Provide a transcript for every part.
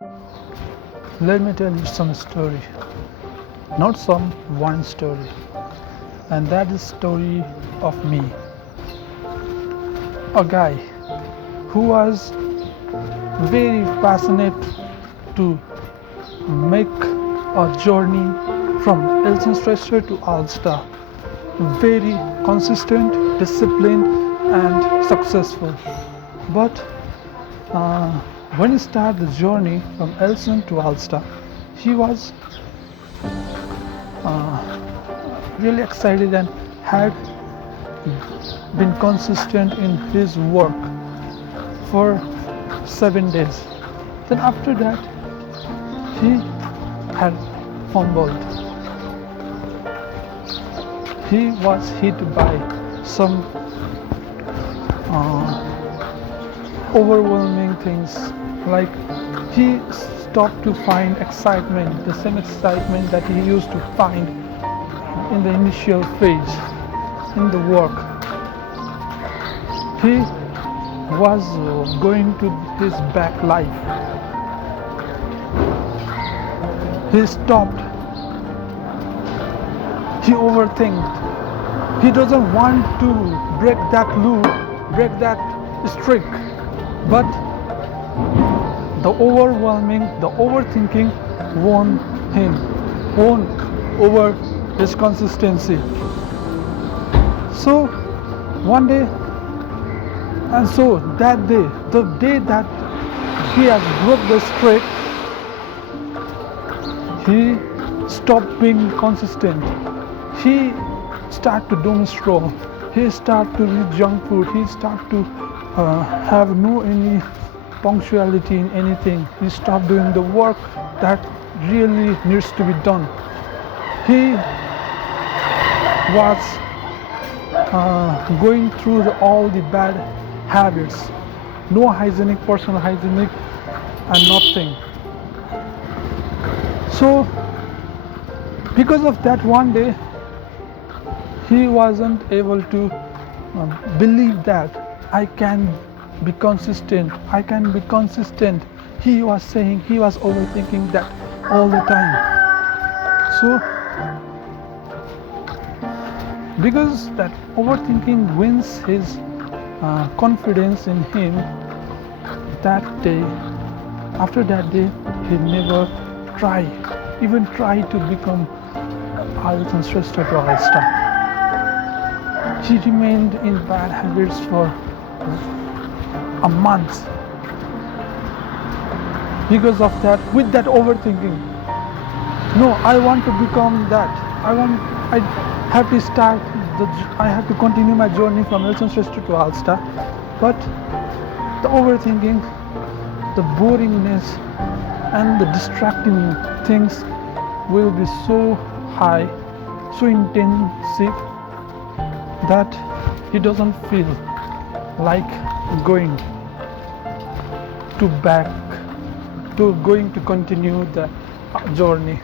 Let me tell you some story, not some one story, and that is story of me, a guy who was very passionate to make a journey from Alstha to Alstha, very consistent, disciplined, and successful. But uh, when he started the journey from Alstha to Alstha, he was really excited and had been consistent in his work for 7 days. Then after that, he had fumbled. He was hit by some overwhelming things, like he stopped to find excitement, the same excitement that he used to find in the initial phase in the work. He was going to his back life. He stopped. He overthinked. He doesn't want to break that loop, break that streak, but the overthinking won him, won over his consistency. So one day, and so that day, the day that he has broke the streak, he stopped being consistent. He started to doom scroll. He started to eat junk food. He started to have no any punctuality in anything. He stopped doing the work that really needs to be done. He was going through all the bad habits, no hygienic, personal hygienic, and nothing. So because of that, one day he wasn't able to believe that I can be consistent. I can be consistent. He was saying, he was overthinking that all the time. So because that overthinking wins his confidence in him, that day, after that day, he never even try to become Alstha to Alstha. He remained in bad habits for a month because of that, with that overthinking. No, I want to become that. I have to start. I have to continue my journey from Alstha to Alstha, but the overthinking, the boringness, and the distracting things will be so high, so intensive, that he doesn't feel like going to continue the journey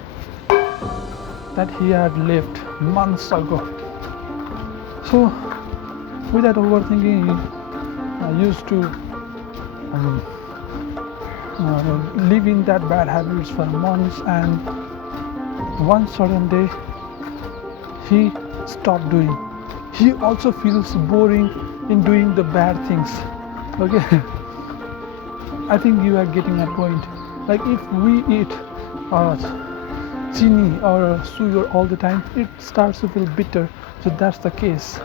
that he had left months ago. So with that overthinking, he used to live in that bad habits for months, and one certain day he stopped doing. He also feels boring in doing the bad things. Okay, I think you are getting a point. Like if we eat chini or sugar all the time, it starts to feel bitter. So that's the case.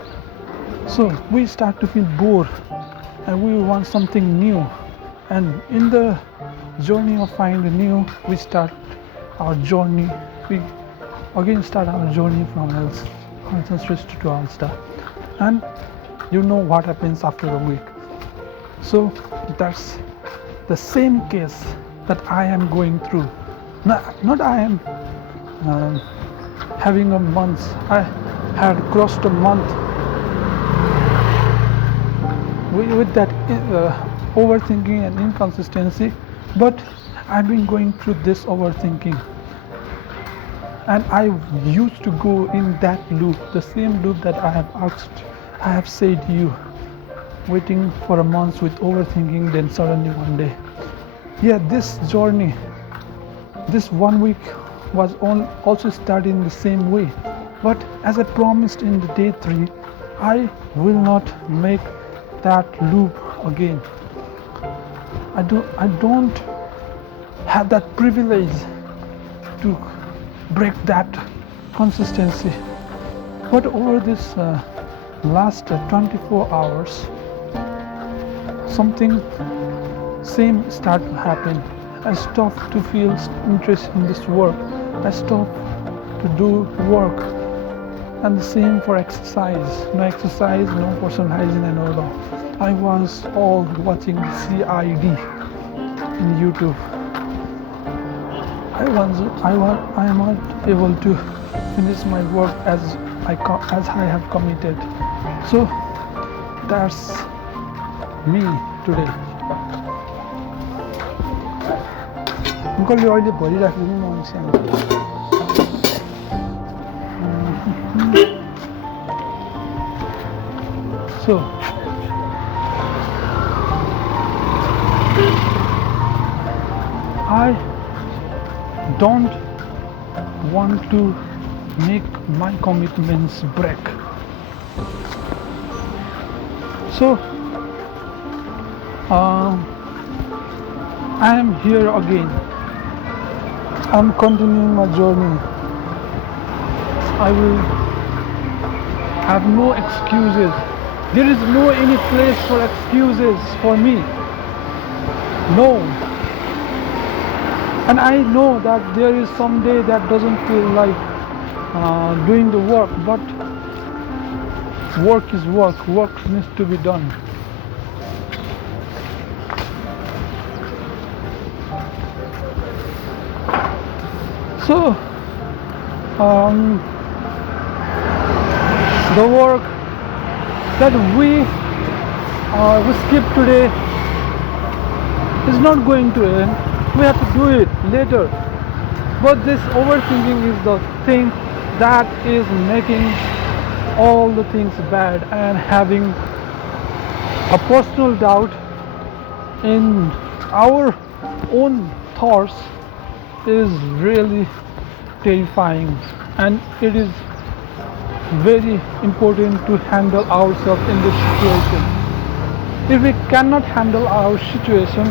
So we start to feel bored and we want something new. And in the journey of finding new, we start our journey. We again start our journey from Alstha to Alstha. And you know what happens after a week. So that's the same case that I am going through. Not I am having a month. I had crossed a month with that overthinking and inconsistency, but I've been going through this overthinking, and I used to go in that loop, the same loop that I have said to you, waiting for a month with overthinking, then suddenly one day Yeah, this journey, this 1 week was also started in the same way. But as I promised in the day 3, I will not make that loop again. I don't have that privilege to break that consistency. But over this last 24 hours, something same start to happen. I stopped to feel interest in this work. I stopped to do work. And the same for exercise. No exercise, no personal hygiene and all. I was all watching CID in YouTube. I am not able to finish my work as I have committed. So that's me today. अहिले भरिराखिदिनु मान्छे So I don't want to make my commitments break. So I am here again. I'm continuing my journey. I will have no excuses. There is no any place for excuses for me. No. And I know that there is some day that doesn't feel like doing the work, but work is work. Work needs to be done. So the work that we skip today is not going to end. We have to do it later. But this overthinking is the thing that is making all the things bad, and having a personal doubt in our own thoughts is really terrifying, and it is very important to handle ourselves in this situation. If we cannot handle our situation,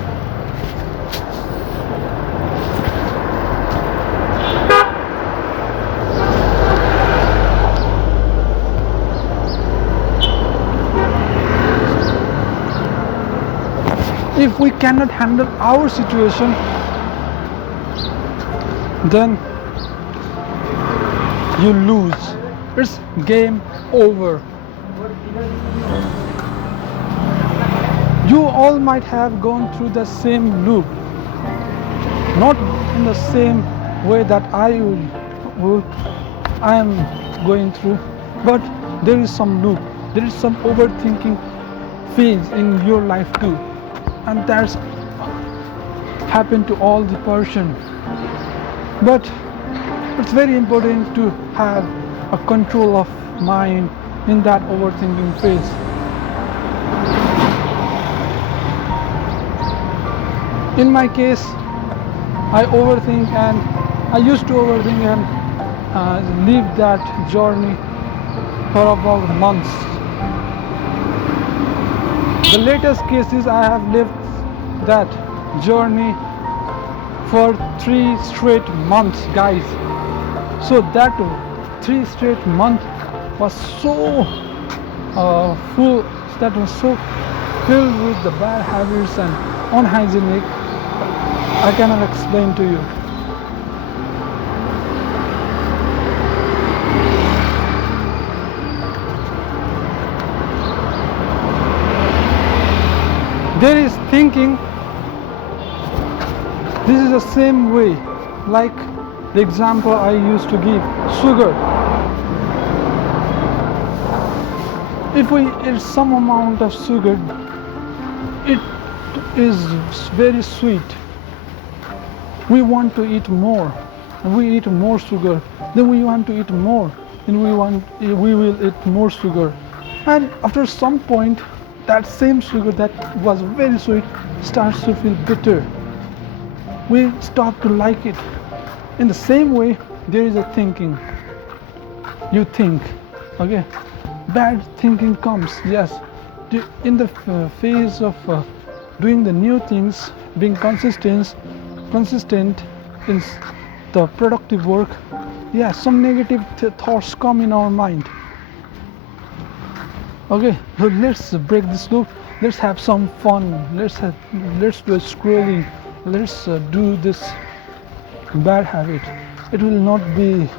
then you lose. It's game over. You all might have gone through the same loop, not in the same way that I am going through, but there is some loop. There is some overthinking phase in your life too, and that's happened to all the person. But it's very important to have a control of mind in that overthinking phase. In my case, I used to overthink and leave that journey for about months. The latest case is I have lived that journey for 3 straight months, guys. So that 3 straight months was so full, that was so filled with the bad habits and unhygienic, I cannot explain to you. There is thinking, this is the same way, like the example I used to give, sugar. If we eat some amount of sugar, it is very sweet. We want to eat more, and we eat more sugar. Then we want to eat more, and we will eat more sugar. And after some point, that same sugar that was very sweet starts to feel bitter. we start to like it. In the same way, there is a thinking. You think, okay, bad thinking comes, yes, in the phase of doing the new things, being consistent in the productive work. Yeah, some negative thoughts come in our mind. Okay, so let's break this loop. Let's have some fun. Let's do scrolling. Let's do this bad habit. It will not be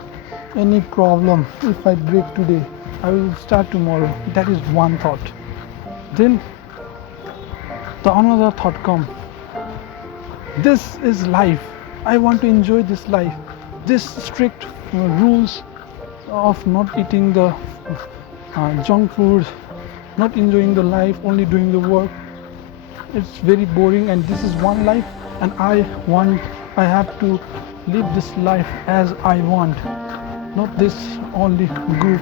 any problem if I break today. I will start tomorrow. That is one thought. Then the another thought come. This is life. I want to enjoy this life. This strict rules of not eating the junk food, not enjoying the life, only doing the work. It's very boring, and this is one life, and I have to live this life as I want. Not this only good,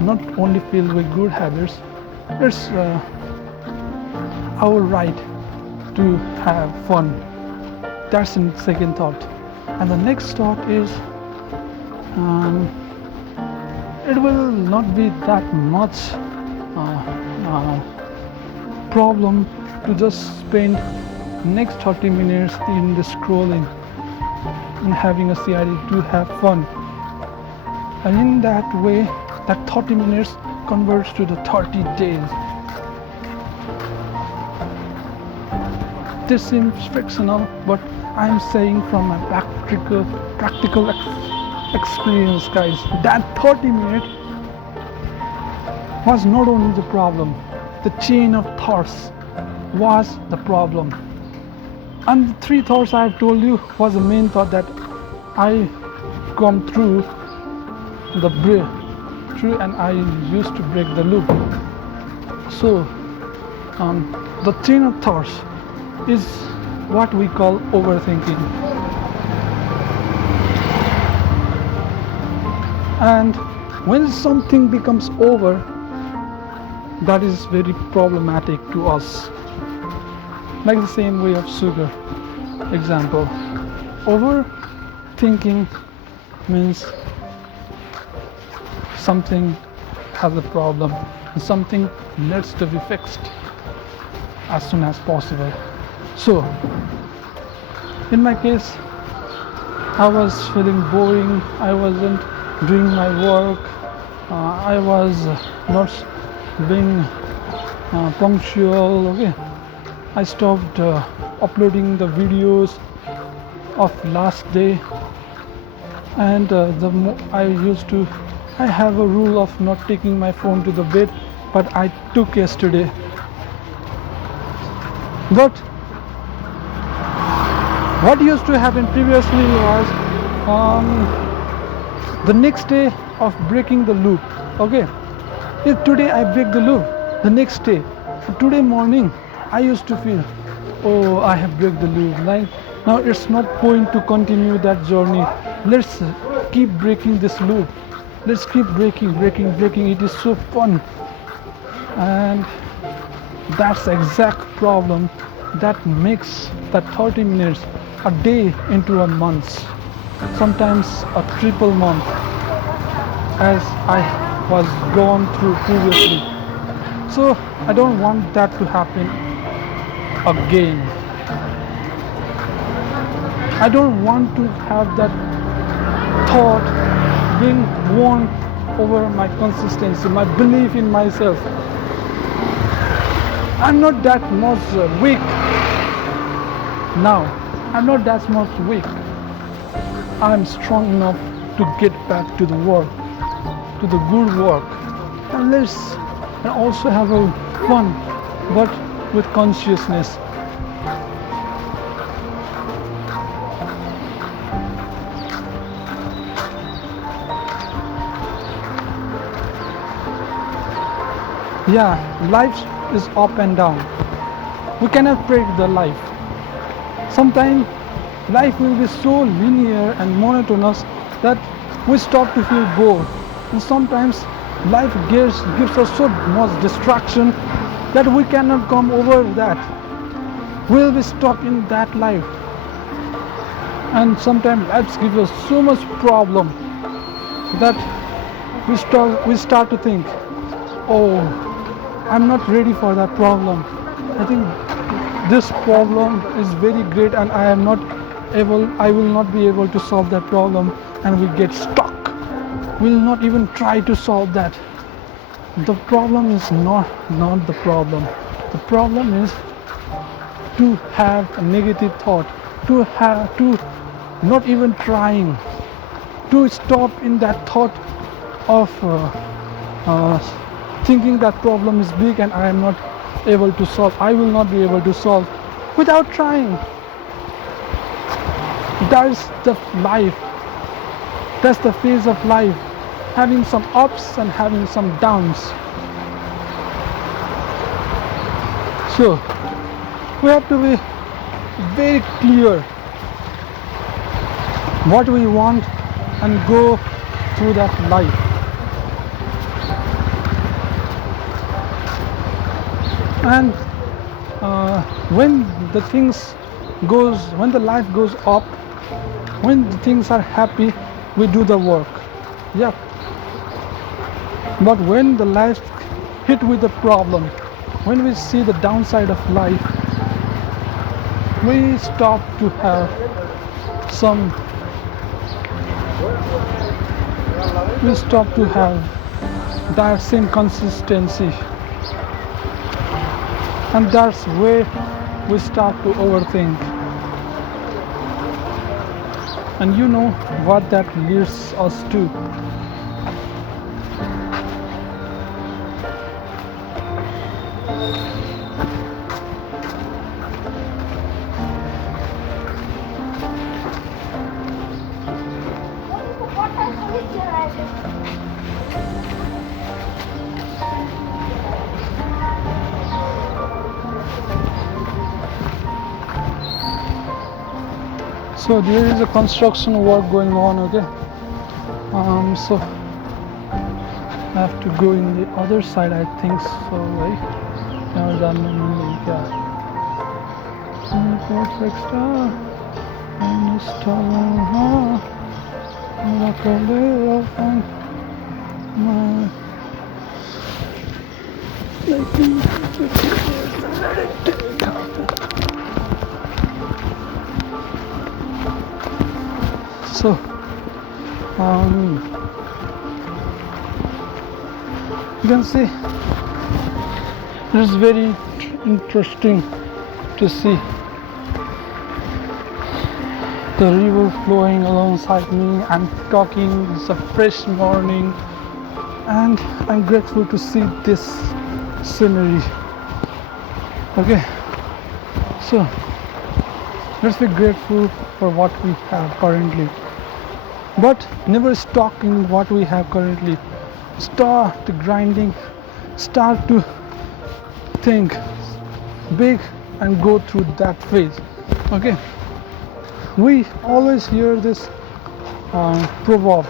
not only filled with good habits. It's our right to have fun. That's the second thought. And the next thought is it will not be that much problem to just spend next 30 minutes in the scrolling and having a CID to have fun. And in that way, that 30 minutes converts to the 30 days. This seems fictional, but I'm saying from a practical experience, guys. That 30 minutes was not only the problem, the chain of thoughts was the problem. And the three thoughts I have told you was the main thought that I come through and I used to break the loop. So the chain of thoughts is what we call overthinking. And when something becomes over, that is very problematic to us. Like the same way of sugar example. Overthinking means something has a problem and something needs to be fixed as soon as possible. So in my case, I was feeling boring, I wasn't doing my work, I was not being punctual. Okay, I stopped uploading the videos of last day, and I have a rule of not taking my phone to the bed, but I took yesterday. But what used to happen previously was the next day of breaking the loop. Okay, if today I break the loop, the next day, today morning, I used to feel, oh, I have break the loop. Like now, it's not point to continue that journey. Let's keep breaking this loop. Let's keep breaking. It is so fun, and that's the exact problem that makes that 30 minutes a day into a month, sometimes a triple month, as I was gone through previously. So I don't want that to happen again. I don't want to have that thought being won over my consistency, my belief in myself. I'm not that much weak now. I'm not that much weak. I'm strong enough to get back to the work, to the good work. And also have a fun, but with consciousness. Yeah, life is up and down. We cannot predict the life. Sometimes life will be so linear and monotonous that we start to feel bored. And sometimes life gives us so much distraction that we cannot come over that. We'll be stuck in that life. And sometimes life gives us so much problem that we start to think, oh, I'm not ready for that problem. I think this problem is very great and I will not be able to solve that problem, and we get stuck. We'll not even try to solve that. The problem is not the problem. The problem is to have a negative thought, to not even trying, to stop in that thought of uh, thinking that problem is big and I am not able to solve. I will not be able to solve without trying. That's the life. That's the phase of life. Having some ups and having some downs. So we have to be very clear what we want and go through that life. And when the life goes up, when the things are happy, we do the work. Yeah. But when the life hit with a problem, when we see the downside of life, we stop to have that same consistency, and that's where we start to overthink. And you know what that leads us to. So there is a construction work going on, okay? So I have to go in the other side, I think so, right? So you can see it's very interesting to see the river flowing alongside me. I'm talking, it's a fresh morning, and I'm grateful to see this scenery. Okay, so let's be grateful for what we have currently, but never stuck in what we have currently. Start grinding, start to think big and go through that phase. Okay, we always hear this proverb,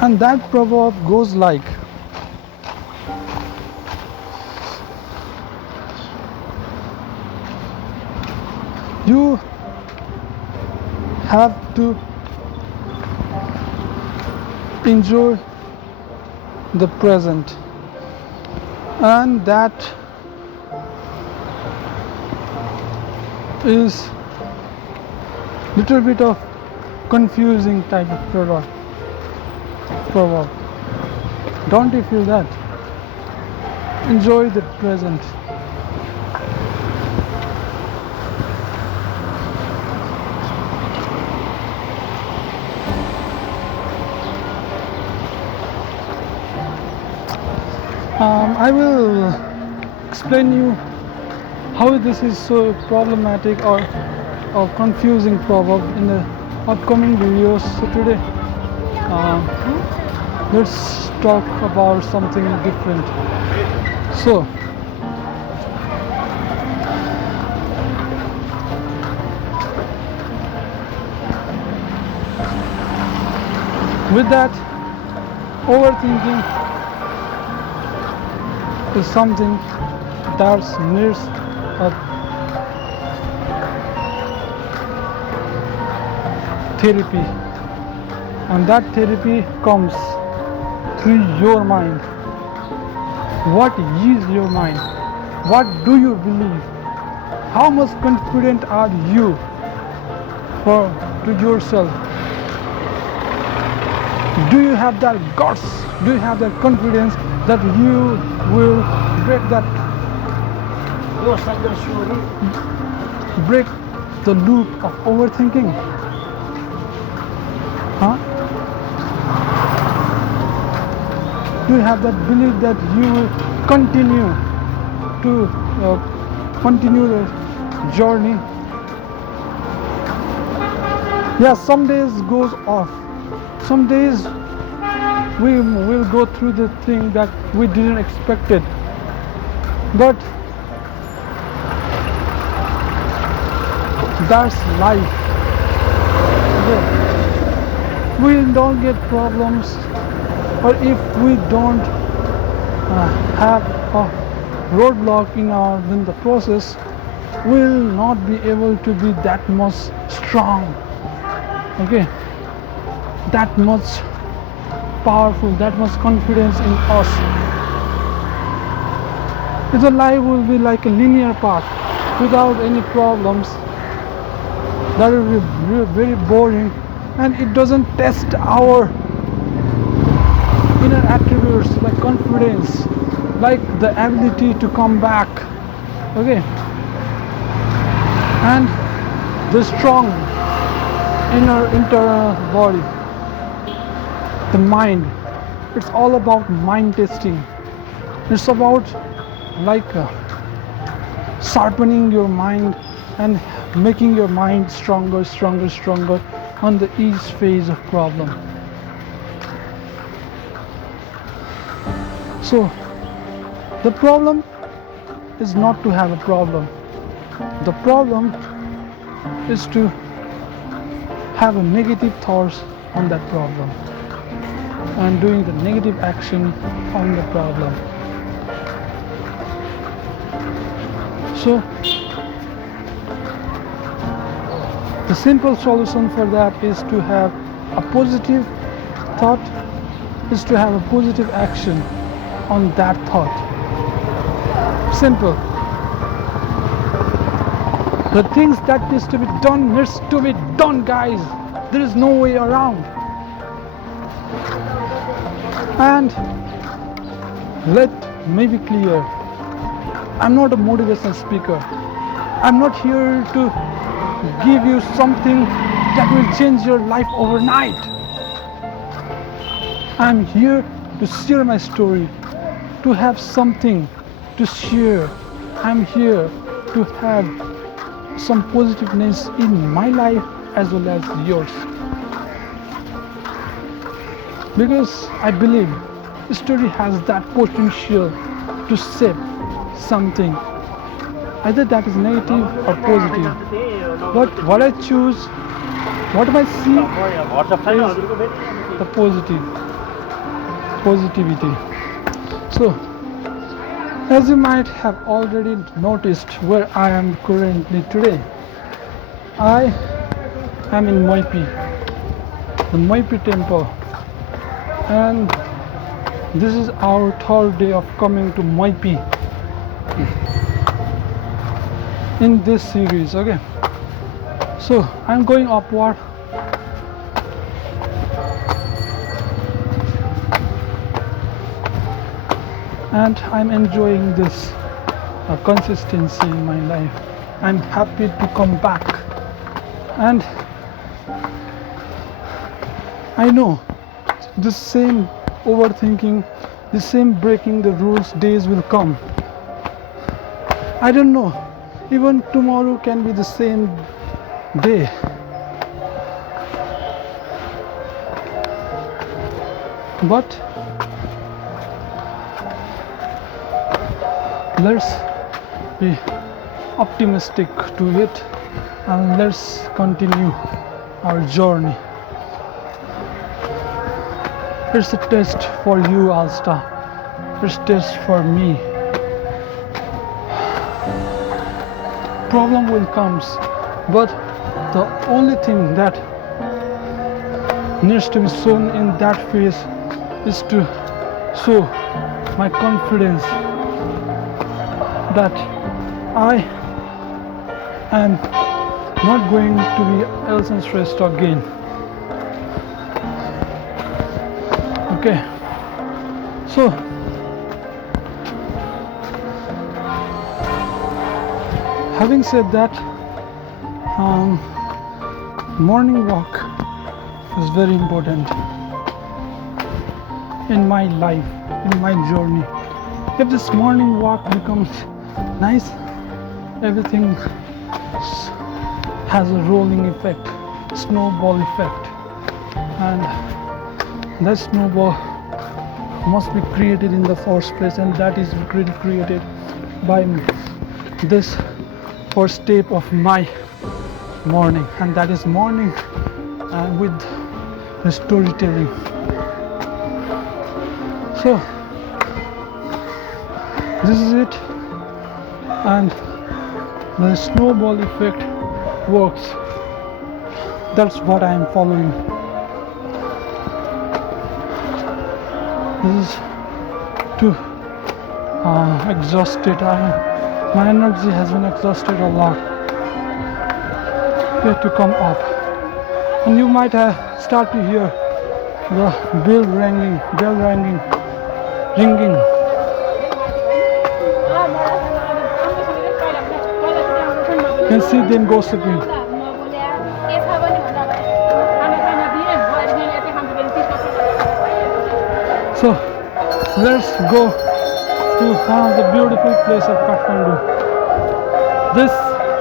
and that proverb goes like, you have to enjoy the present, and that is little bit of confusing type of proverb. Don't you feel that? Enjoy the present. I will explain you how this is so problematic or confusing proverb in the upcoming videos. So today let's talk about something different. So with that overthinking, is something that needs a therapy, and that therapy comes through your mind. What is your mind? What do you believe? How much confident are you to yourself? Do you have that guts? Do you have that confidence that you will break break the loop of overthinking? Huh? Do you have that belief that you will continue the journey? Yeah, some days goes off. Some days we will go through the thing that we didn't expect it. But that's life. Yeah. We don't get problems, or if we don't have a roadblock in the process, we'll not be able to be that much strong. Okay, that much powerful, that much confidence in us. If the life will be like a linear path without any problems, that will be very boring, and it doesn't test our inner attributes like confidence, like the ability to come back, okay, and the strong internal body, the mind. It's all about mind testing. It's about like sharpening your mind and making your mind stronger on the each phase of problem. So the problem is not to have a problem. The problem is to have a negative thoughts on that problem and doing the negative action on the problem. So the simple solution for that is to have a positive thought, is to have a positive action on that thought. Simple. The things that needs to be done, guys. There is no way around. And let me be clear, I'm not a motivational speaker. I'm not here to give you something that will change your life overnight. I'm here to share my story, to have something to share. I'm here to have some positiveness in my life as well as yours. Because I believe the story has that potential to shape something, either that is negative or positive. But what I choose, what I see is the positivity. So, as you might have already noticed where I am currently today, I am in Moipi, the Moipi temple, and this is our third day of coming to Moipi in this series. Okay, so I'm going upward. And I'm enjoying this consistency in my life. I'm happy to come back, and I know the same overthinking, the same breaking the rules days will come. I don't know, even tomorrow can be the same day. But let's be optimistic to it, and let's continue our journey. It's a test for you, Alstha. It's a test for me. problem will comes, but the only thing that needs to be shown in that phase is to show my confidence that I am not going to be else and stressed again. Okay, so having said that, morning walk is very important in my life, in my journey. If this morning walk becomes nice, everything has a rolling effect, snowball effect, and that snowball must be created in the first place, and that is created by this first step of my morning, and that is morning with the storytelling. So this is it, and the snowball effect works. That's what I am following. This is too exhausted. My energy has been exhausted a lot. We have to come up, and you might start to hear the bell ringing. You can see them gossiping. So let's go to one of the beautiful places of Kathmandu. This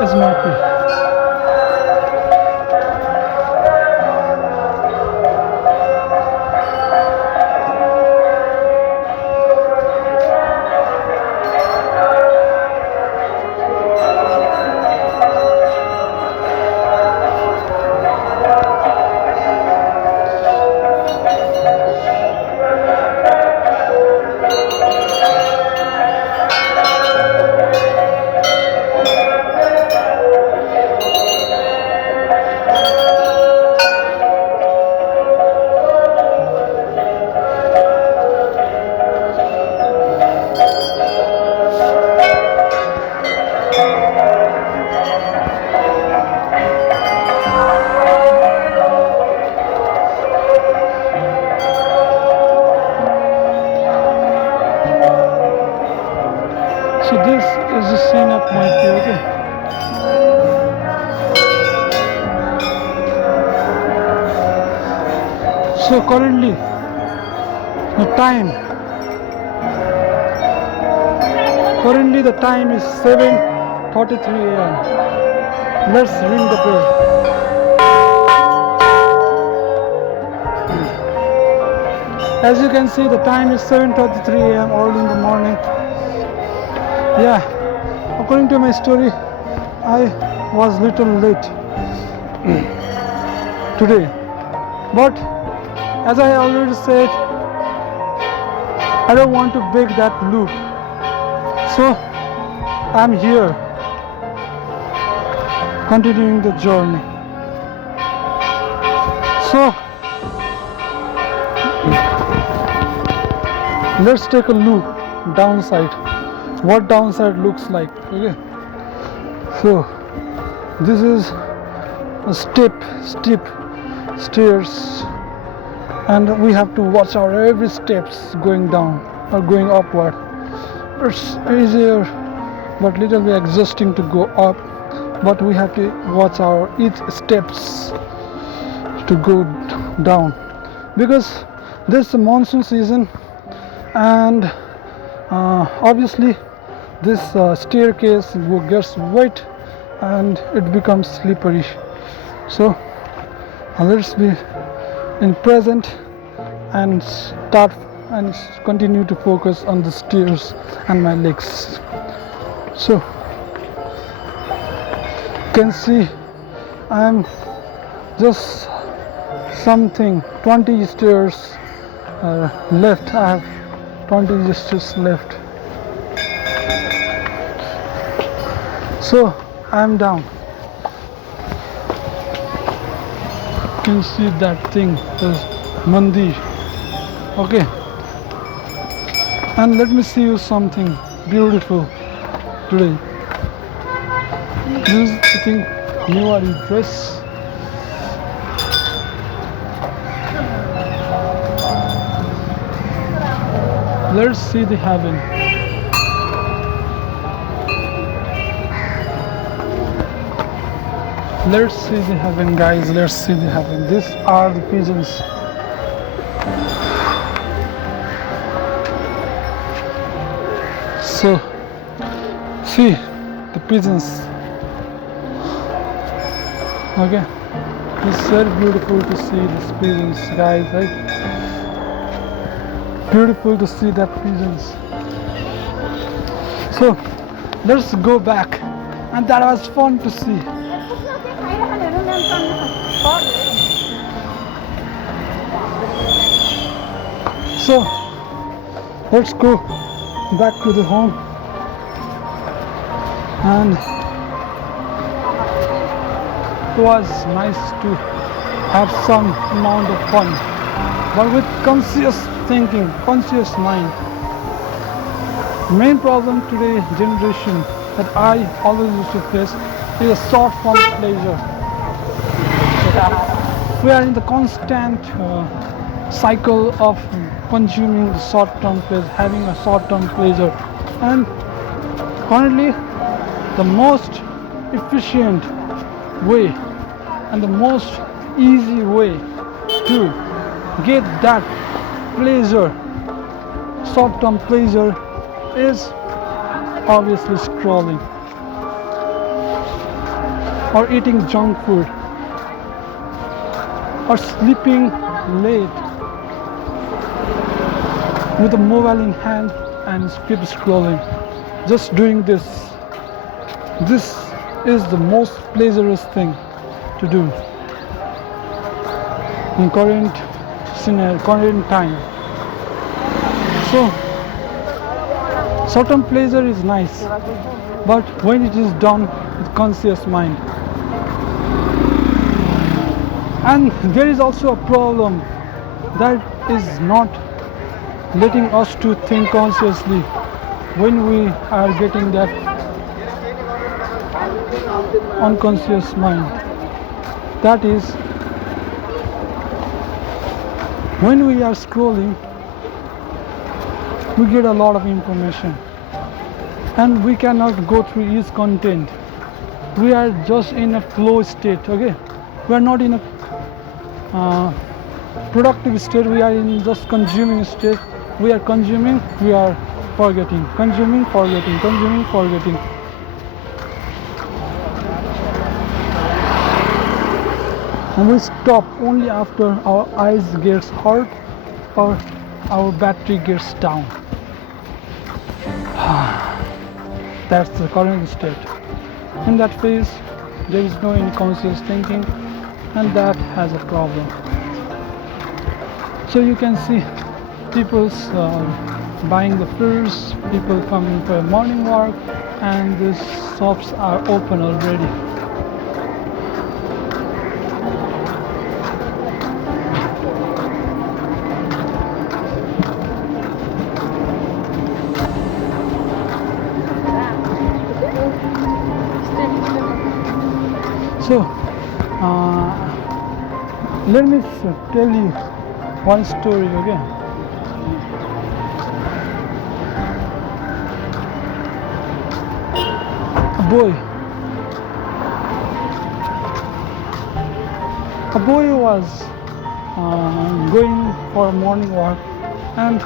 is Mapi. So this is the scene of Mapi, okay? So currently the time is 7:33 a.m. Let's ring the bell. As you can see, the time is 7:33 a.m. early in the morning. Yeah, according to my story, I was little late today, but as I already said, I don't want to break that loop, so I'm here continuing the journey. So let's take a look downside, what downside looks like. Okay, so this is a steep stairs, and we have to watch our every steps going down or going upward. It's easier but little bit exhausting to go up, but we have to watch our each steps to go down, because this is the monsoon season, and obviously this staircase gets wet and it becomes slippery. So let's be in present and start and continue to focus on the stairs and my legs. So you can see I'm just something 20 stairs left. I have 20 stairs left. So I'm down. You can see that thing, there's mandir. Okay, and let me see you something beautiful today. This is the thing, new are dress. Let's see the heaven. Let's see the heaven, guys. Let's see the heaven. These are the pigeons. So, see the pigeons. Okay, it's very beautiful to see these pigeons, guys. Right? Beautiful to see that pigeons. So, let's go back, and that was fun to see. So let's go back to the home, and it was nice to have some amount of fun, but with conscious thinking, conscious mind. Main problem today generation that I always used to face is a short form pleasure. We are in the constant cycle of consuming the short-term pleasure, having a short-term pleasure, and currently the most efficient way and the most easy way to get that pleasure, short-term pleasure, is obviously scrolling or eating junk food or sleeping late with a mobile in hand and keep scrolling. Just doing this. This is the most pleasurous thing to do in current scenario, current time. So, short-term pleasure is nice, but when it is done with conscious mind. And there is also a problem that is not letting us to think consciously when we are getting that unconscious mind. That is, when we are scrolling, we get a lot of information and we cannot go through each content. We are just in a flow state, okay? We are not in a productive state. We are in just consuming state. We are consuming, we are forgetting, consuming, forgetting, consuming, forgetting. And we stop only after our eyes gets hurt or our battery gets down. That's the current state. In that phase, there is no conscious thinking, and that has a problem. So you can see people's buying the fruits, people coming for a morning walk, and these shops are open already. So let me tell you one story again. A boy was going for a morning walk, and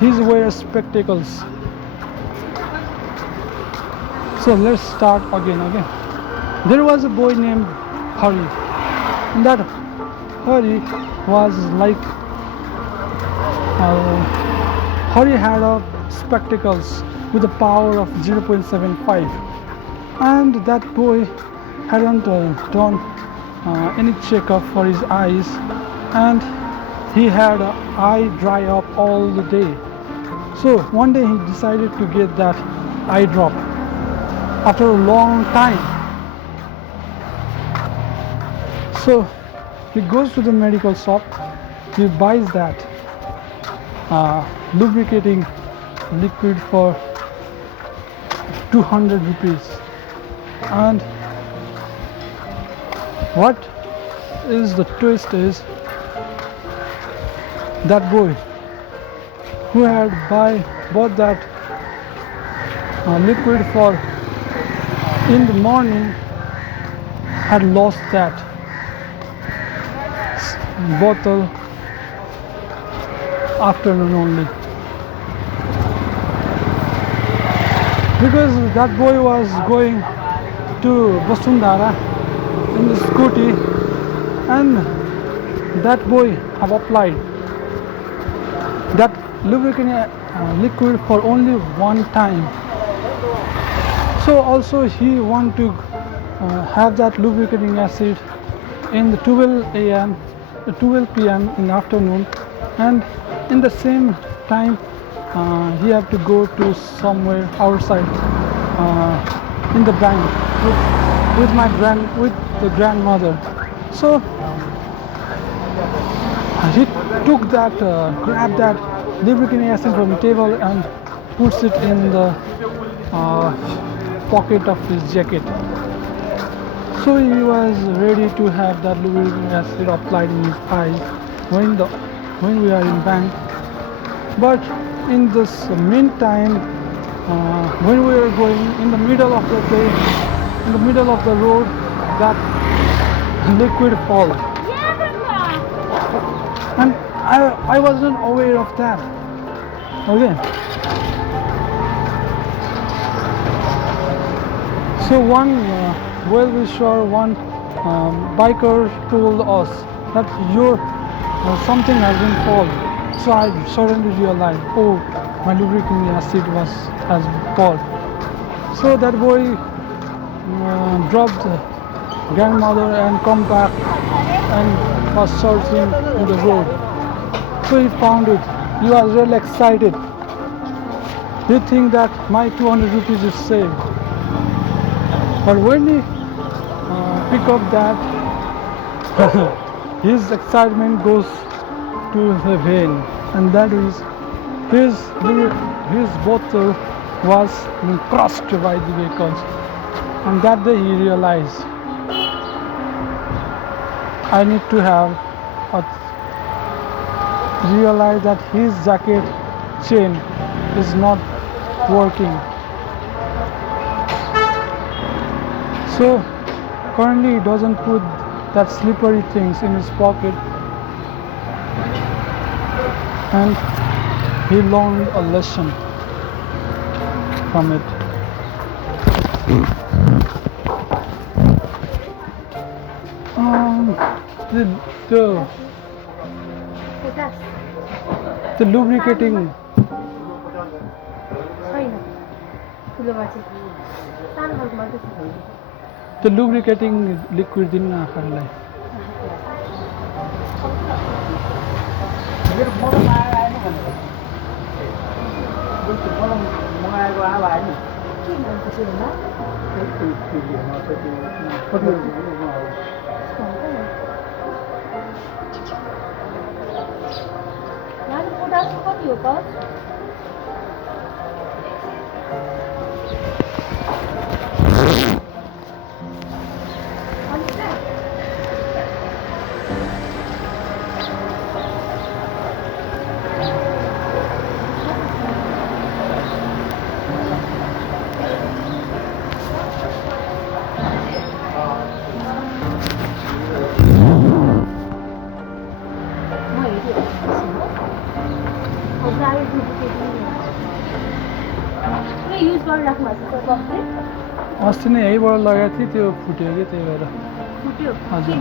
he wears spectacles. So let's start again. There was a boy named Hari, and that Hari was like Hari had spectacles with a power of 0.75, and that boy hadn't done any checkup for his eyes, and he had eye dry up all the day. So one day he decided to get that eye drop. after a long time. So he goes to the medical shop, he buys that lubricating liquid for 200 rupees. And what is the twist is that boy who had bought that liquid for in the morning had lost that bottle afternoon only, because that boy was going to Vasundhara in the scooty, and that boy have applied that lubricating liquid for only one time. So also he want to have that lubricating acid in the 12 a.m. 12 p.m. in the afternoon, and in the same time he have to go to somewhere outside in the bank with the grandmother. So he took that grabbed that lubricating acid from the table and puts it in the pocket of his jacket. So he was ready to have that lubricating acid applied in his eyes when we are in bank. But in this meantime, when we were going in the middle of the day, in the middle of the road, that liquid fall, and I wasn't aware of that. Okay. So one one biker told us that something has been fallen. So I suddenly realized, oh, my lubricating acid has fallen. So that boy dropped grandmother and come back and was searching in the road. So he found it. He was really excited. He think that my 200 rupees is saved. But when he pick up that, his excitement goes to the vein, and that is his bottle was crushed by the vehicles. And that day he realized, I need to realize that his jacket chain is not working. So currently he doesn't put that slippery things in his pocket, and he learned a lesson from it. The lubricating liquid din na kharlai. अस्ति नै यहीबाट लगाएको थिएँ, त्यो फुट्यो कि त्यही भएर। हजुर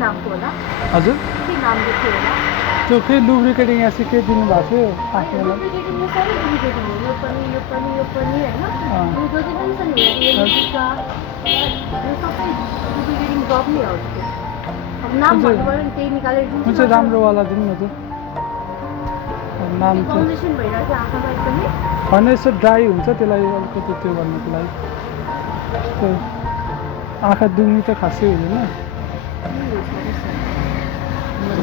हजुर त्यो फेरि लुब्रिकेटिङ एसिड के दिनु भएको थियो आफ्नोलाई? कुन चाहिँ राम्रोवाला दिनु न त। नाम होइन, यसो ड्राई हुन्छ त्यसलाई अलिकति त्यो गर्नुको लागि। त्यस्तो आँखा दुख्ने त खासै हुँदैन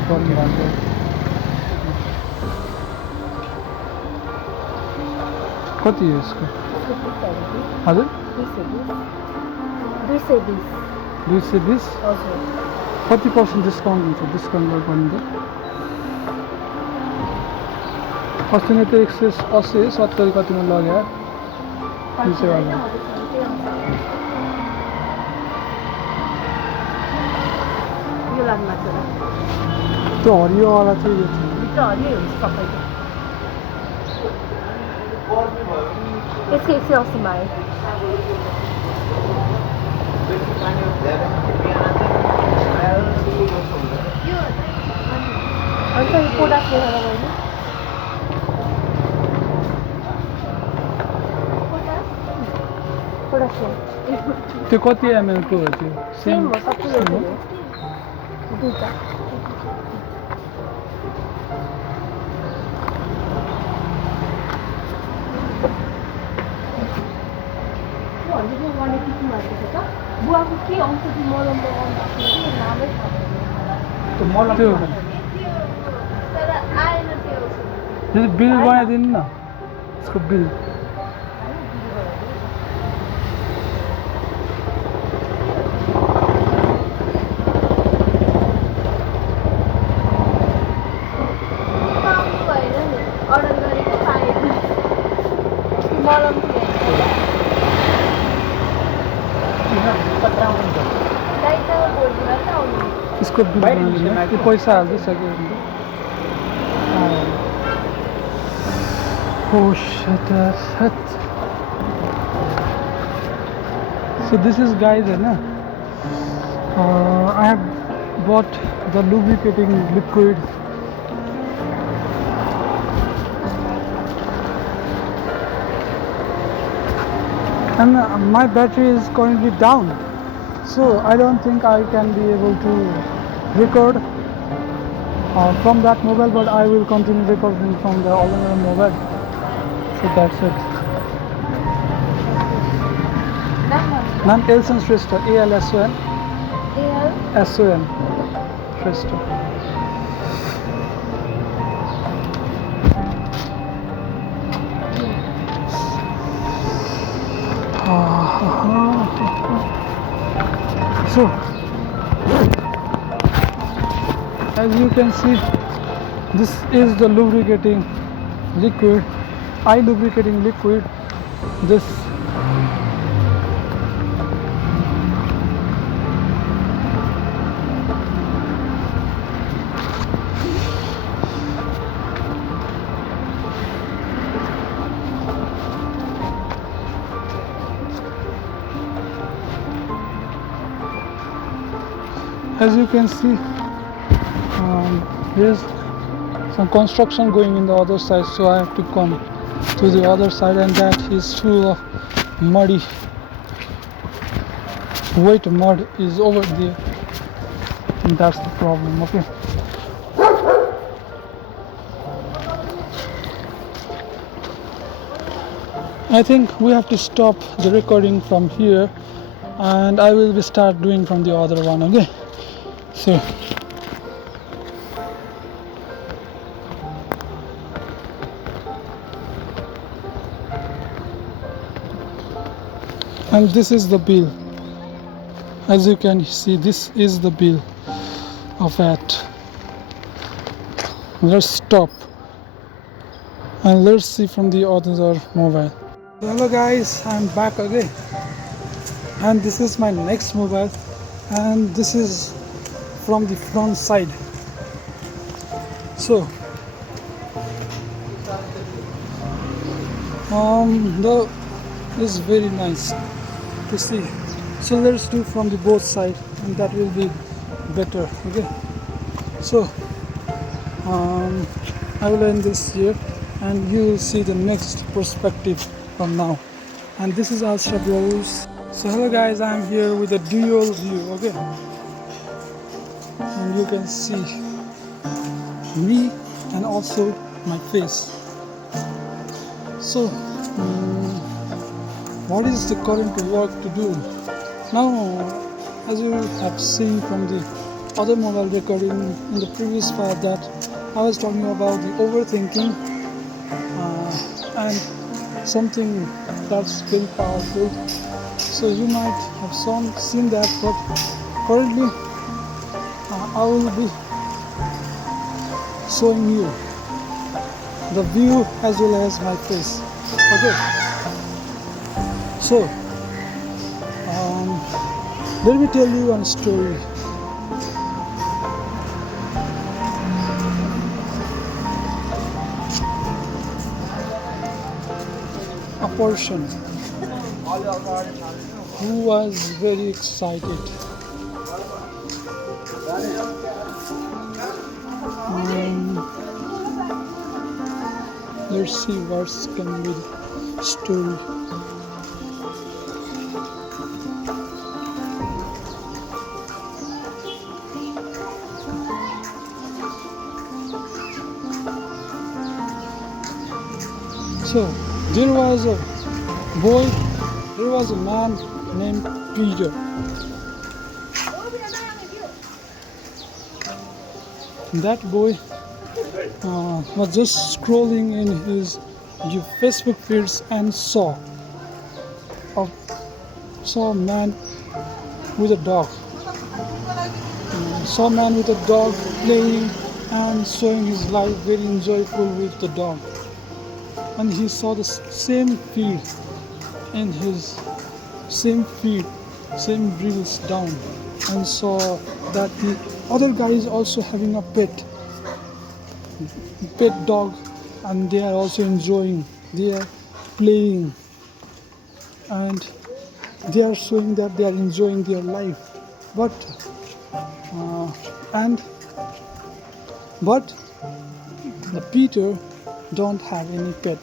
गर्नु भएको कति हो यसको हजुर 220 कति पर्सेन्ट डिस्काउन्ट हुन्छ डिस्काउन्ट गर्नु त अस्ति नै त 180 70 कतिमा लग्यो त्यो हरियोवाला चाहिँ यो यसको 180 मा है अन्त यो प्रोडक्ट हेरेर गयो त्यो कति एमएल को हो त्यो सेम हो सबै हो दुईटा बुवाको के औषधि मलम लगाउनु भएको नामै थाहा त्यो तर आएन त्यो औषधि बिल बनाइदिनु न यसको बिल अर्डर गरेको पाएँ मलम इसको बिल बनाइदिनु पैसा हाल्दिसक्यो Oh shit. So this is guys, I have bought the lubricating liquid. And my battery is currently down, so I don't think I can be able to record from that mobile, but I will continue recording from the other mobile. So that's it. Nan Elson Shrestha, ALSON. SON Shrestha. So as you can see, this is the lubricating liquid, eye lubricating liquid. This as you can see, there is some construction going in the other side, so I have to come to the other side, and that is full of muddy, wet mud is over there, and that's the problem. Okay, I think we have to stop the recording from here, and I will start doing from the other one. Okay, so and this is the bill. As you can see, this is the bill of that. Let's stop and let's see from the other mobile. Hello guys, I'm back again, and this is my next mobile, and this is from the front side. So the is very nice to see. So let's do from the both side, and that will be better. Okay, so I will end this here, and you will see the next perspective from now. And this is Alstha Bros. So hello guys, I am here with a dual view. Okay, and you can see me and also my face. So what is the current work to do. Now, as you have seen from the other mobile recording in the previous part, that I was talking about the overthinking and something that's very powerful. So you might have seen that, but currently I will be showing you the view as well as my face. Okay, so let me tell you one story. A person who was very excited. Let's see what's can be the story. So there was a boy, there was a man named Peter. That boy was just scrolling in his Facebook feeds and saw a man with a dog. Saw a man with a dog playing and showing his life very enjoyable with the dog. And he saw the same feed in his same reels down, and saw that the other guy is also having a pet dog, and they are also enjoying, they are playing, and they are showing that they are enjoying their life. But the Peter don't have any pet,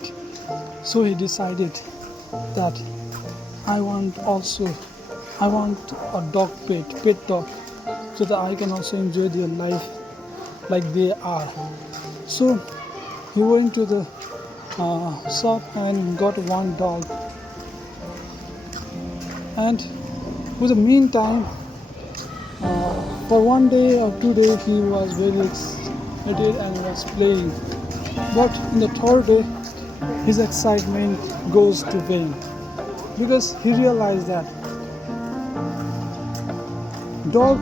so he decided that I want a dog pet dog, so that I can also enjoy their life like they are. So he went to the shop and got one dog, and with the meantime, for 1 day or 2 days he was very excited and was playing. But in the third day, his excitement goes to vain, because he realized that dog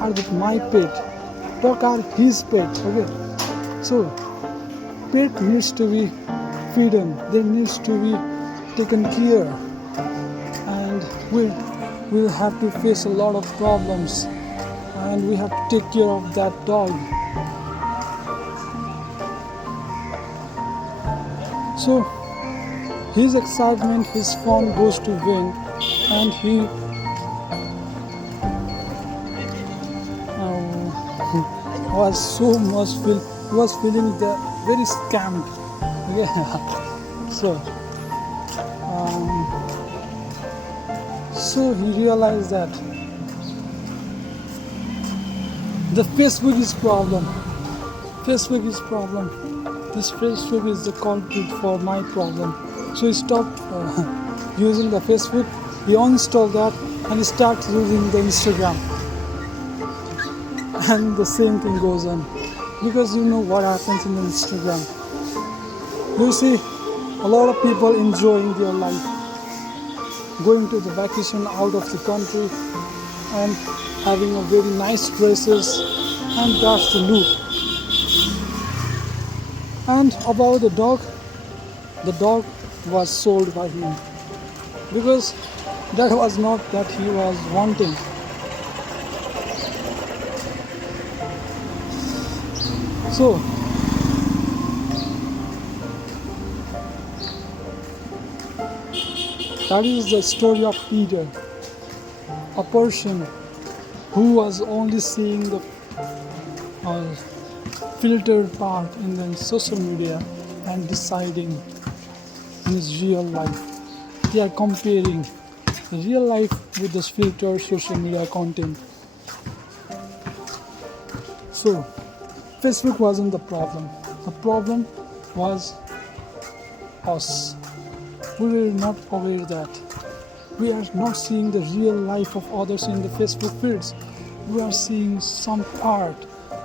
are my pet, dog are his pet. Okay, so pet needs to be fed, they needs to be taken care, and we will have to face a lot of problems, and we have to take care of that dog. So his excitement, his fun goes to vain, and he was feeling very scammed. Yeah. So he realized that the Facebook is problem. This Facebook is the culprit for my problem. So he stopped using the Facebook, he uninstalled that, and he started using the Instagram. And the same thing goes on, because you know what happens in the Instagram. You see a lot of people enjoying their life, going to the vacation out of the country and having a very nice dresses, and that's the look. And about the dog was sold by him, because that was not that he was wanting. So that is the story of Peter, a person who was only seeing the filtered part in the social media and deciding in his real life. They are comparing the real life with this filtered social media content. So Facebook wasn't the problem. The problem was us. we were not aware that we are not seeing the real life of others in the Facebook feeds. We are seeing some part,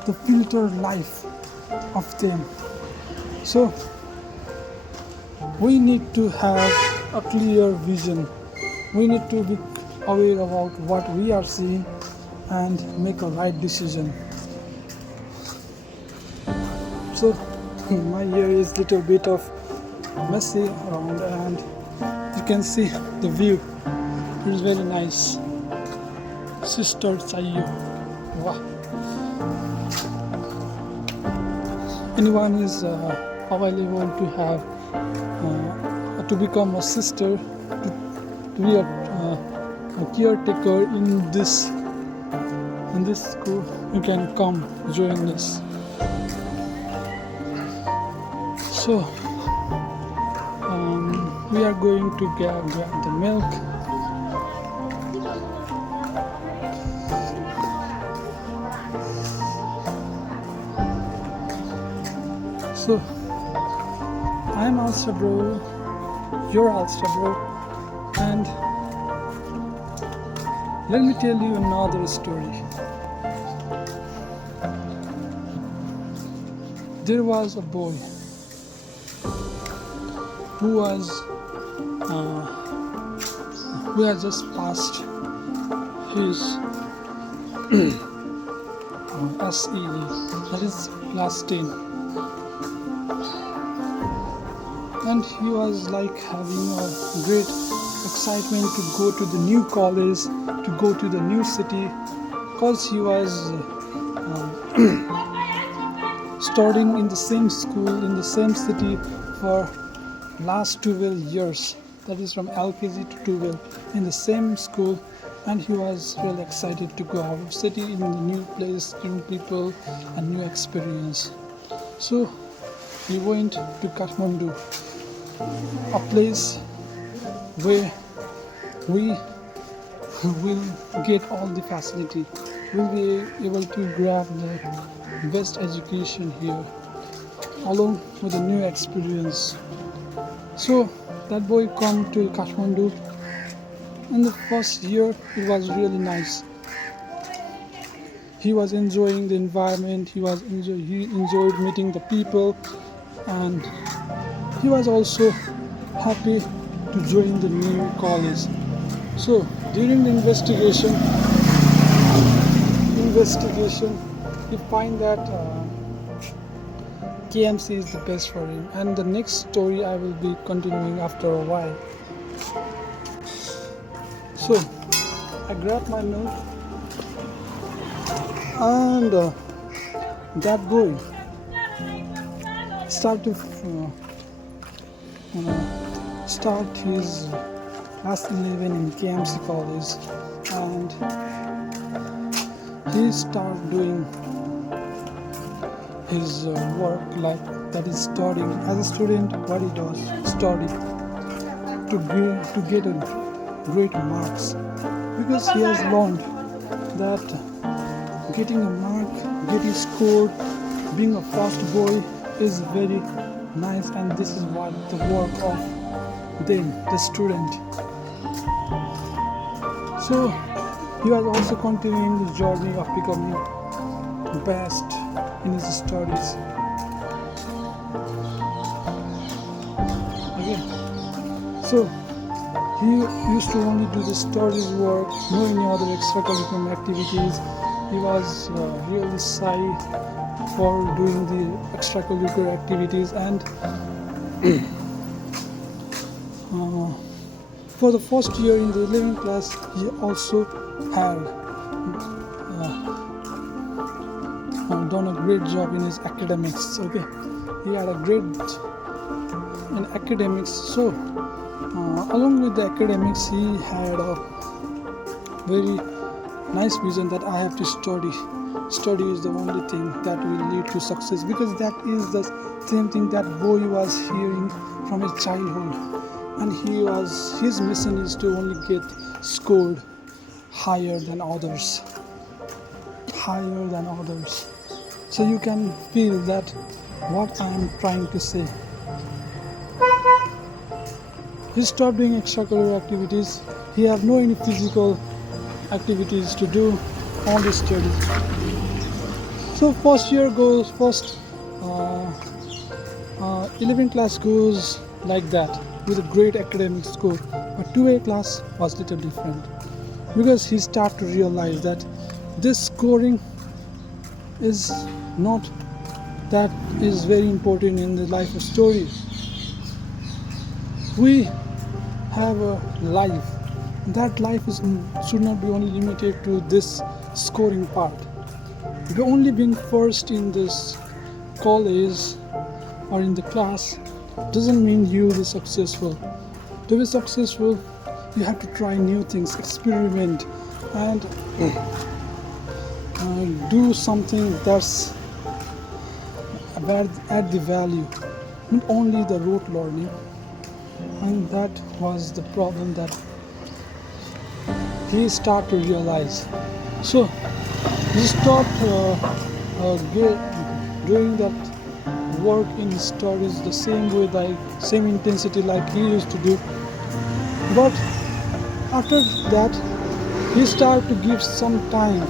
the filtered life of them. So we need to have a clear vision. We need to be aware about what we are seeing and make a right decision. So my hair is little bit of messy around, and you can see the view. It is very nice. Sister Chahiye. Wow. Anyone is available to have to become a sister, to be a caretaker in this school, you can come join us. So we are going to grab the milk. So I'm Alstha bro, you're Alstha bro, and let me tell you another story. There was a boy who had just passed his SE, that is class 10, and he was like having a great excitement to go to the new college, to go to the new city, because he was studying in the same school, in the same city for last 12 years. That is from LKG to 12 in the same school, and he was really excited to go out of city in the new place, new people, and new experience. So we went to Kathmandu, a place where we will get all the facility. We'll be able to grab the best education here, along with a new experience. So that boy come to Kathmandu. In the first year, it was really nice. He was enjoying the environment. He enjoyed meeting the people, and he was also happy to join the new college. So during the investigation, you find that KMC is the best for him, and the next story I will be continuing after a while. So I grabbed my milk, and that boy started to start his class 11 in KMC college, and he started doing his work, like that is studying. As a student, what he does, study to get a great marks, because he has learned that getting a mark, getting scored, being a first boy is very nice, and this is what the work of the student. So he was also continuing the journey of becoming best in his studies. Okay. So he used to only do the studies work, no any other extracurricular activities. He was really shy for doing the extracurricular activities, and for the first year in the 11th class, he also had done a great job in his academics. Okay, he had a great in academics. So along with the academics, he had a very nice vision that I have to study. Study is the only thing that will lead to success, because that is the same thing that boy was hearing from his childhood, and his mission is to only get scored higher than others. So you can feel that what I am trying to say. he stopped doing extracurricular activities. He have no any physical activities to do, only studies. So first year goes, first 11th class goes like that with a great academic score. But 2A class was little different because he started to realize that this scoring is not that is very important in the life of story. We have a life. That life should not be only limited to this scoring part. Only being first in this college or in the class doesn't mean you will be successful. To be successful, you have to try new things, experiment, and do something that's add the value, not only the rote learning. And that was the problem that he started to realize. So he stopped doing that work in studies the same way, like same intensity like he used to do. But after that, he started to give some time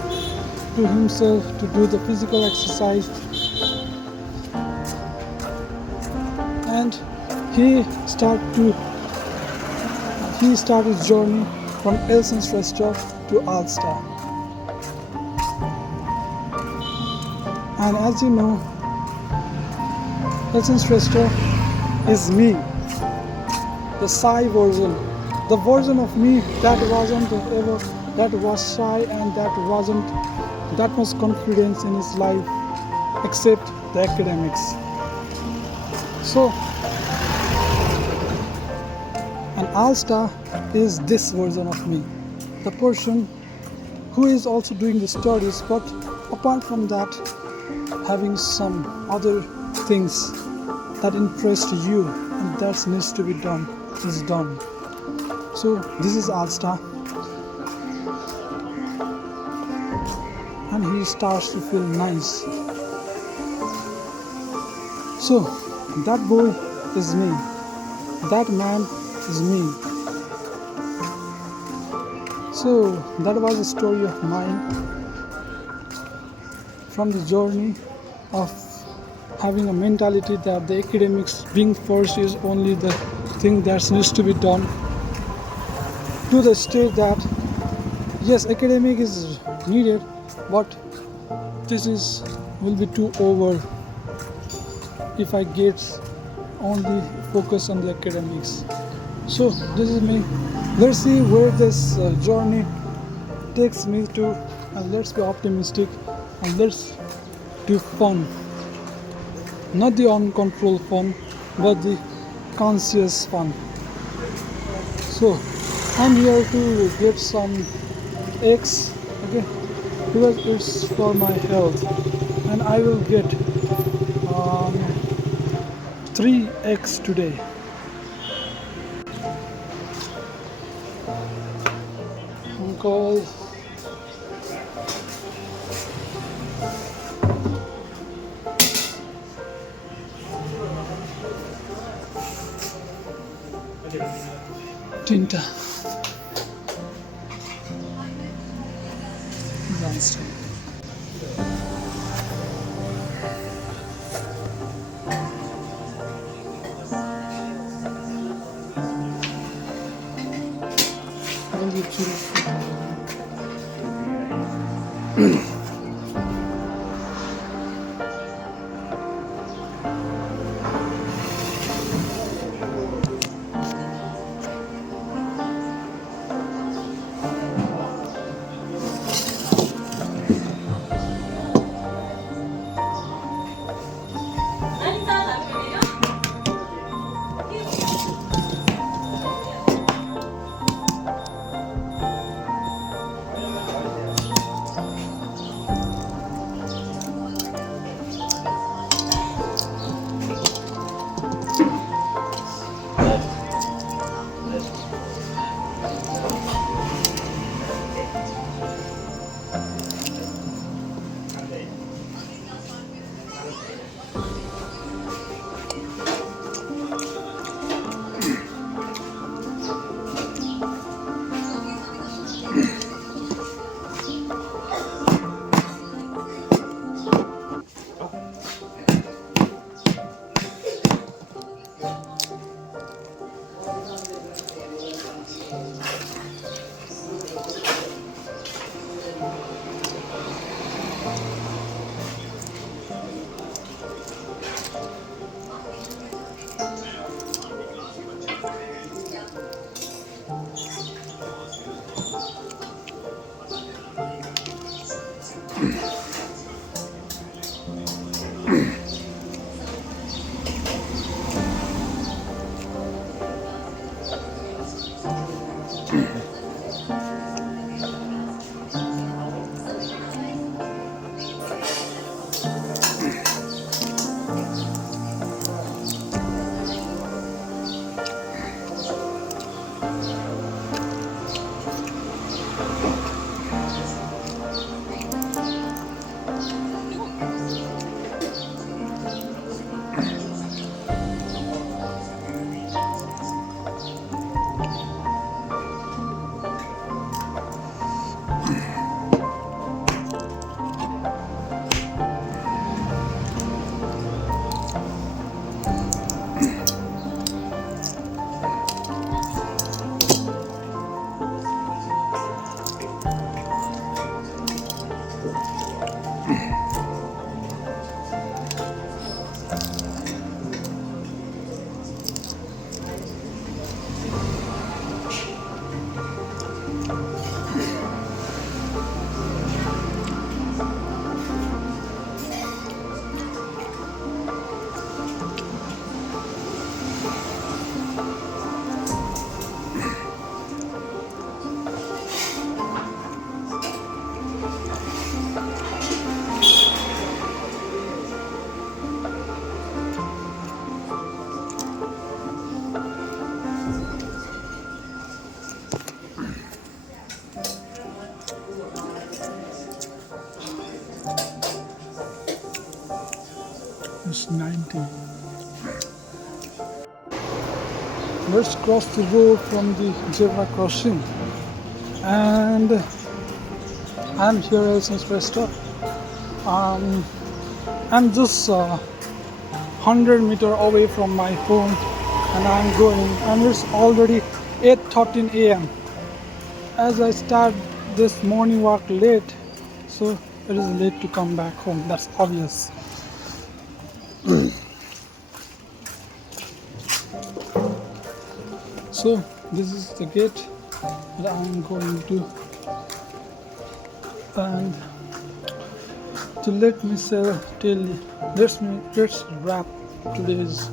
to himself to do the physical exercise, and he started his journey from Alstha to Alstha. And as you know, Alstha is me, the shy version, the version of me that was shy and that wasn't that much confidence in his life except the academics. So, and Alstha is this version of me, the person who is also doing the studies, but apart from that, having some other things that interest you and that needs to be done is done. So this is Alstha, and he starts to feel nice. So that boy is me, that man is me. So that was a story of mine from the journey of having a mentality that the academics being first is only the thing that needs to be done, to the stage that yes, academic is needed, but this will be too over if I get only focus on the academics. So this is me. Let's see where this journey takes me to, and let's be optimistic and let's do fun. Not the uncontrolled fun, but the conscious fun. So I'm here to get some eggs, okay, because it's for my health, and I will get 3 eggs today. Uncle. Tinta. Alstha. It's 90. Let's cross the road from the zebra crossing, and I'm here at Alstha's restaurant. I'm just 100 meters away from my home, and I'm going, and it's already 8:13 a.m. As I start this morning walk late, so it is late to come back home. That's obvious. So this is the gate that I'm going to, and to let's wrap today's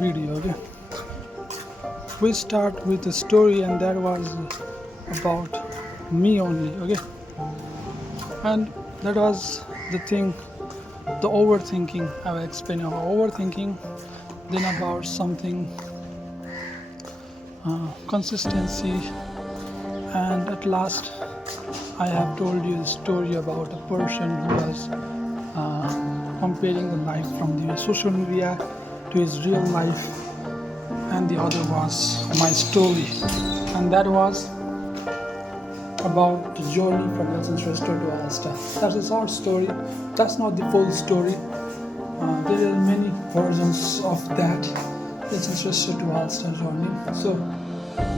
video. Okay, we start with a story, and that was about me only. Okay, and that was the thing, the overthinking. I will explain about overthinking, then about something, consistency, and at last I have told you the story about a person who was comparing the life from the social media to his real life, and the other was my story, and that was about the journey from Alstha's restaurant to Alstha. That is our story. That's not the full story. There are many versions of that. It's interested to Alstha journey. So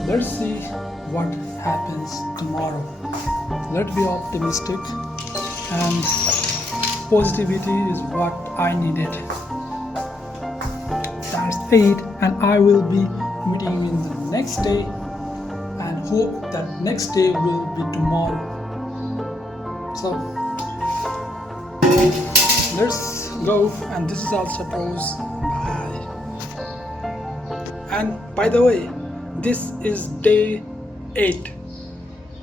let's see what happens tomorrow. Let's be optimistic, and positivity is what I needed. That's it, and I will be meeting you in the next day, and hope that next day will be tomorrow. So let's go, and this is Alstha Bros. Bye. And by the way, this is day 8,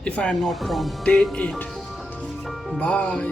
if I am not wrong, day 8. Bye.